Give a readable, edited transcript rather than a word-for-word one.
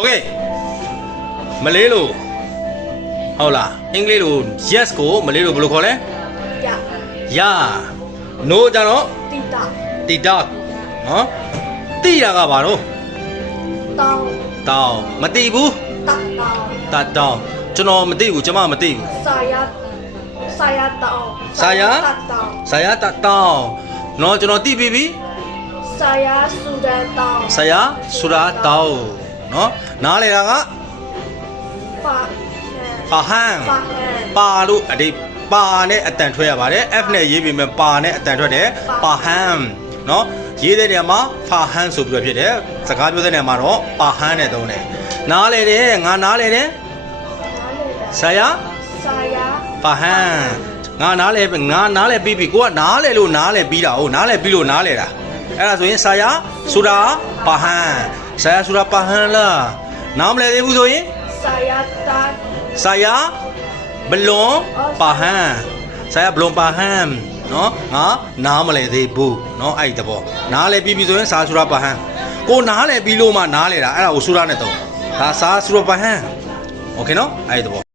Okay မလေးလို့ဟုတ်လားအင်္ဂလိပ်လို yes ကိုမလေးလို့ဘယ်လိုခေါ်လဲ yeah no ကြတော့တီတာနော်တီတာကဘာတော့တောင်းမတီဘူးတတောင်းကျွန်တော်မသိဘူးကျွန်မမသိဘူးစာရတတောင်းနော်ကျွန်တော်သိပြီစာရဆူရာတောင်းနော်နားလေတာကပါဟန်ပါလို့အတိတ်ပါနဲ့အတန်ထွက်ရပါတယ် F နဲ့ရေးပြီးမှပါနဲ့အတန်ထွက်တယ်ပါဟန်နော်ရေးတဲ့နေရာမှာဖာဟန်ဆိုပြီးတော့ဖြစ်တယ်စကားပြောတဲ့နေရာမှာတော့ပါဟန်နဲ့သုံးတယ်နားလေတယ်ငါနားလေတယ်စာရပါဟန်ငါနားလေပြီးပြီကိုကနားလေလို့နားလေပြီးတာဟုတ်နားလေပြီးလို့နားလေတာအဲ့ဒါဆိုရင်စာရဆိုတာပါဟန်စာရဆိုတာပါဟန်လားနားမလဲသေးဘူးဆိုရင်စာရဘလွန်ပါဟန်စာရဘလွန်ပါဟန်နော်ငါနားမလဲသေးဘူးနော်အဲ့ဒီတဘောနားလဲပြီးပြီဆိုရင်စာဆိုတာပါဟန်ကိုနားလဲပြီးလို့မှနားလဲတာအဲ့ဒါကိုဆိုတာနဲ့တော့ဒါစာဆိုတာပါဟန်โอเคနော်အဲ့ဒီတဘော